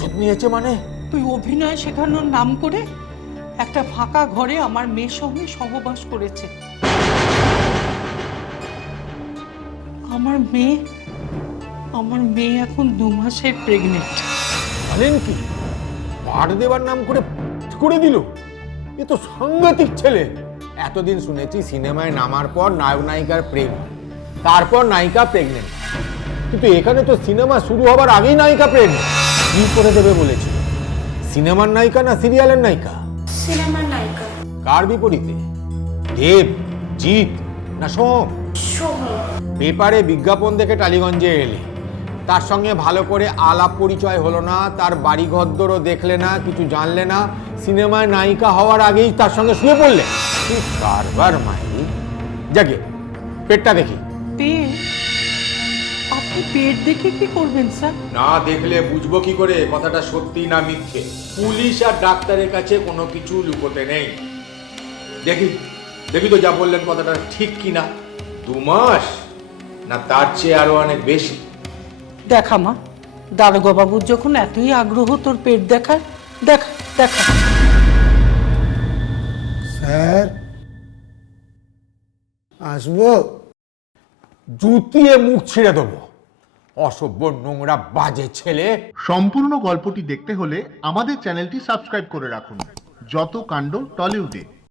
ইজ্জত নিয়েছে মানে? তুই অভিনয় শেখানোর নাম করে একটা ফাঁকা ঘরে আমার মেয়ের সঙ্গে সহবাস করেছে। আমার মেয়ে এখন 2 মাসের প্রেগনেন্ট। জানেন কি, পার দেওয়ার নাম করে দিল। এ তো সাংঘাতিক ছেলে। এতদিন শুনেছি সিনেমায় নামার পর নায়ক নায়িকার প্রেম, তারপর নায়িকা প্রেগনেন্ট, কিন্তু এখানে তো সিনেমা শুরু হবার আগেই নায়িকা প্রেগনেন্ট। কি করে দেবে বলেছিল? সিনেমার নায়িকা না সিরিয়ালের নায়িকা? সিনেমার নায়িকা। কার বিপরীতে? দেব, জিৎ না সোম? সোম। পেপারে বিজ্ঞাপন দেখে টালিগঞ্জে এলে, তার সঙ্গে ভালো করে আলাপ পরিচয় হলো না, তার বাড়ি ঘরদোরও দেখলে না, কিছু জানলে না, সিনেমায় নায়িকা হওয়ার আগেই তার সঙ্গে শুয়ে পড়লে। কি কারবার মাইরি! যাকে পেটটা দেখি। পেট? আপনি পেট দেখে কি করবেন স্যার? না দেখলে বুঝবো কি করে কথাটা সত্যি না মিথ্যে? পুলিশ আর ডাক্তারের কাছে কোনো কিছু লুকোতে নেই। দেখি দেখি তো যা বললেন কথাটা ঠিক কি না। 2 মাস না তার চেয়ে আরো অনেক বেশি? দেখা মা, দারোগা বাবুর যখন এতই আগ্রহ তোর পেট দেখার, দেখা দেখা। স্যার, আসবো? জুতিয়ে মুখ ছিঁড়ে দেবো। অসভ্য, নোংরা, বাজে ছেলে। সম্পূর্ণ গল্পটি দেখতে হলে আমাদের চ্যানেলটি সাবস্ক্রাইব করে রাখুন। যত কাণ্ড টলিউডে।